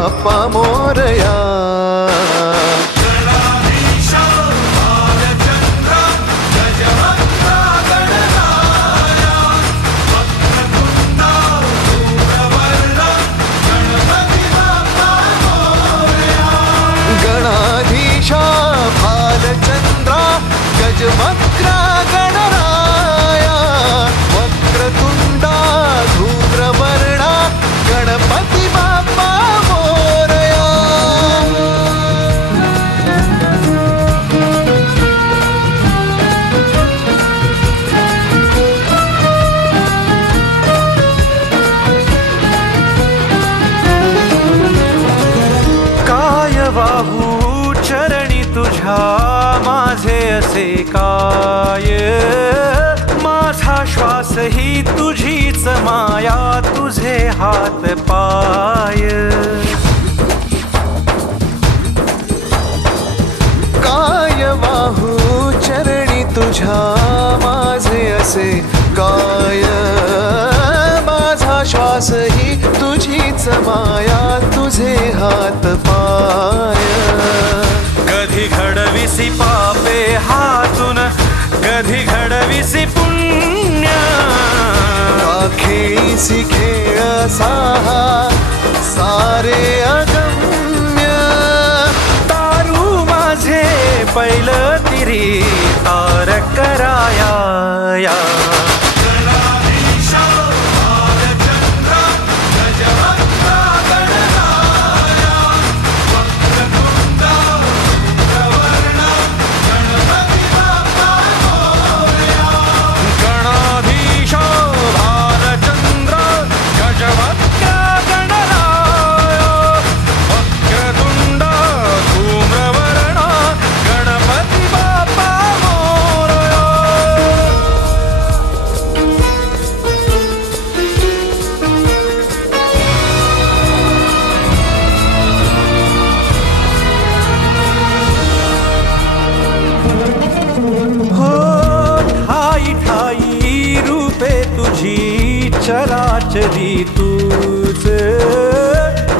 बाप्पा मोरया. गणाधीशा भालचंद्रा गजवक्रा गणराया वक्रतुंडा धूम्रवर्णा गणपती बाप्पा मोरया. काय वाहू चरणी तुझ्या माझे असे काय. माझा श्वास ही तुझीच माया तुझे हात पाय. काय वाहू चरणी तुझ्या माझे असे काय. माझा श्वास ही तुझीच माया तुझे हात पाय. कधी घडविसी पापे हातून कधी घडविसी पुण्य. खेळीसी खेळ साहा सारे अगम्य. तारू माझे पहिलं तिरी तार कराया. चराचरी तूच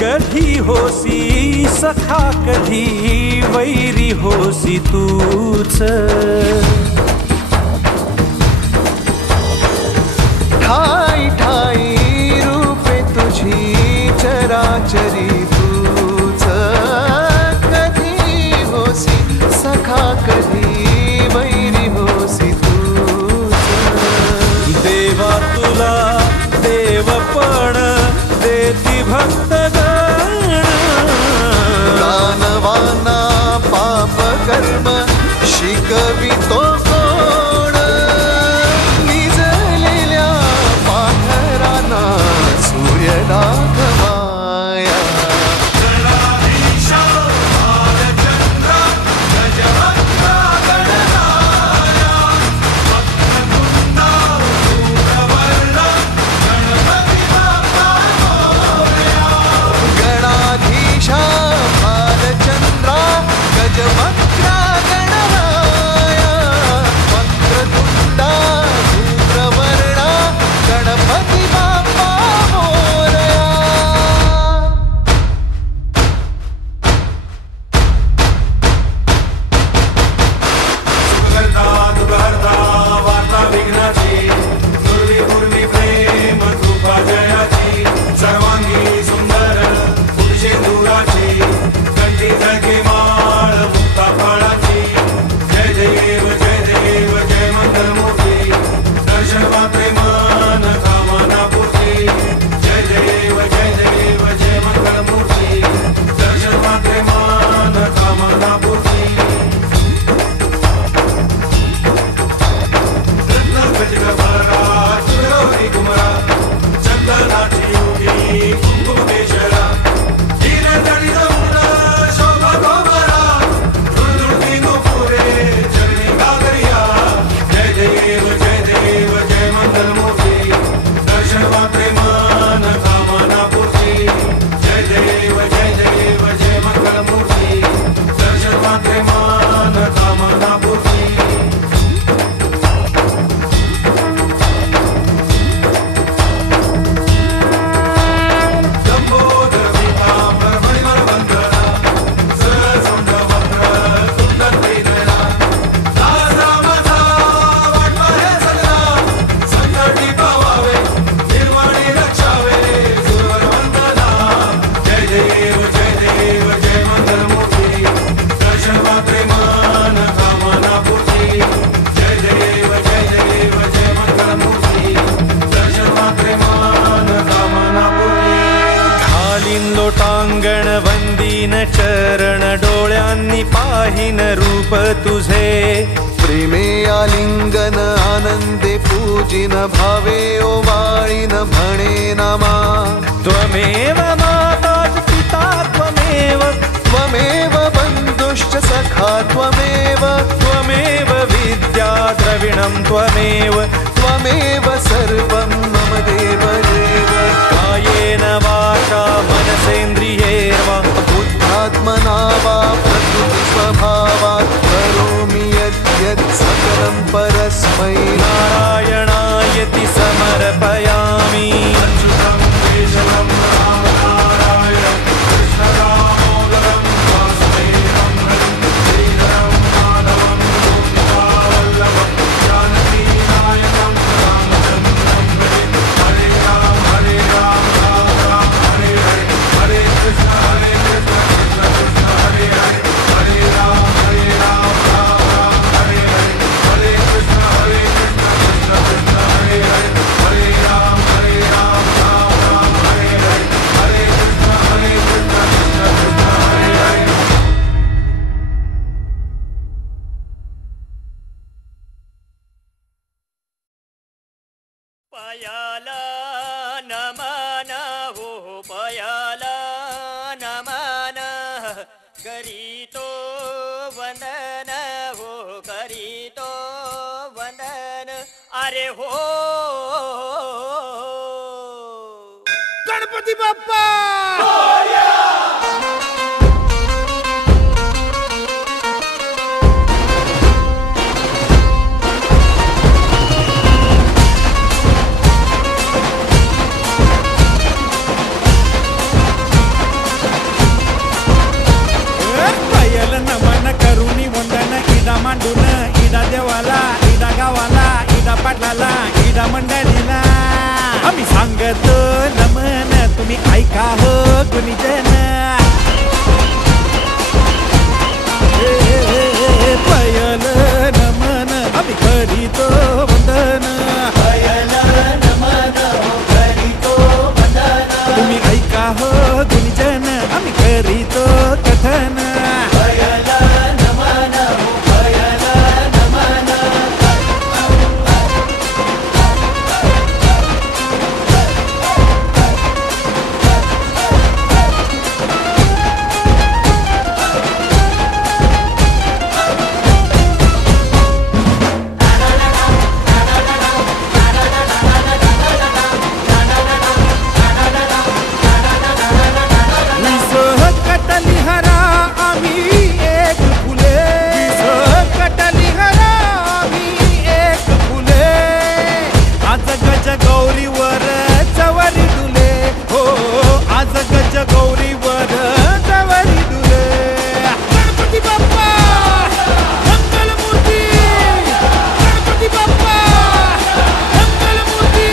कधी होसी सखा कधी वैरी होसी तूच. ठाई ठाई रूपे तुझी चराचरी तूच कधी होसी सखा कधी वैरी होसी तूच. देवा तुला देवपण देती भक्तगण. दानवाना पाप कर्म शिकवितो कोण. निजलेल्या पाखरांना सूर्य दाखवाया. गणाधीशा भालचंद्रा गजवक्रा गणराया वंदीन चरण डोळ्यांनी पाहिन रूप तुझे प्रेमे आलिंगन आनंदे पूजिन भावे ओवाळीन म्हणे नमा त्वमेव माता पिता त्वमेव त्वमेव बन्धुश्च सखा त्वमेव त्वमेव विद्या द्रविणं त्वमेव त्वमेव सर्वं मम देव देव कायेन वाचा मनसेन्द्रियैर्वा बुद्धात्मना वा प्रकृति स्वभावात् करोमि यद्यत् सकलं परस्मै नारायणायति समर्पयामि अच्युतं केशवं रामनारायणं कृष्णदामोदरं वासुदेवं श्रीधरं माधवं गोविन्दवल्लभं जानकीनायकं रामचन्द्रं हरे राम राम राम हरे हरे हरे कृष्ण कृष्ण कृष्ण हरे हरे हरे राम राम राम हरे हरे हरे कृष्ण कृष्ण कृष्ण हरे हरे हरे राम राम राम हरे हरे हरे कृष्ण कृष्ण कृष्ण हरे हरे पयाला नमन हो पयाला नमन करीतो वंदन हो करीतो वंदन अरे हो गणपती बाप्पा पयल नमन करुणी वंदन इदा मांडून इदा देवाला इदा गावाला इदा पाटलाला इदा मंडळीला आम्ही सांगतो नमन तुम्ही ऐका हो गुणीजन पयल नमन आम्ही करीतो वंदन पयल नमन करीतो वंदन तुम्ही ऐका हो गुणीजन आम्ही करीतो कथन गौरीवर जवारी डुले हो आज गज गौरीवर जवारी डुले गणपती बाप्पा मंगलमूर्ती गणपती बाप्पा मंगलमूर्ती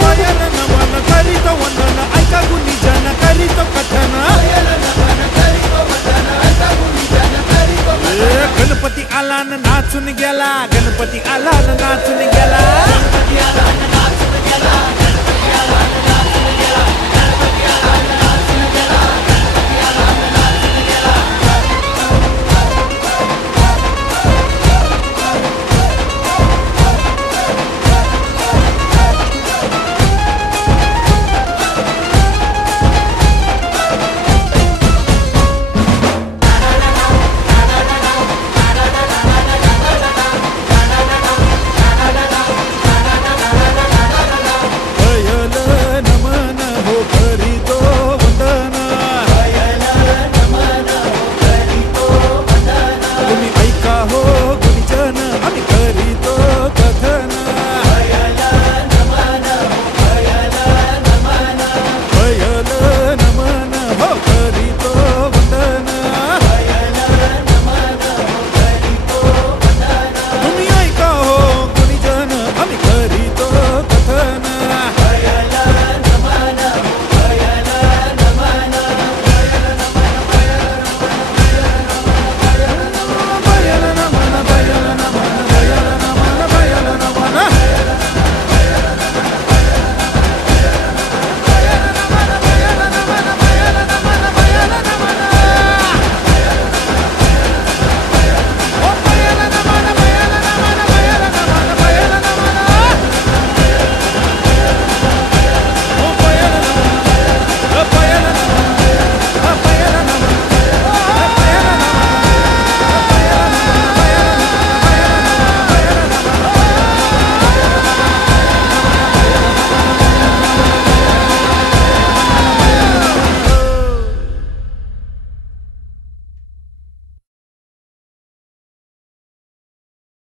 पयल नमन करीतो वंदन ऐका गुणीजन करीतो कथन गणपती आला न नाचून गेला गणपती आला न नाचून गेला गणपती आला न नाचून गेला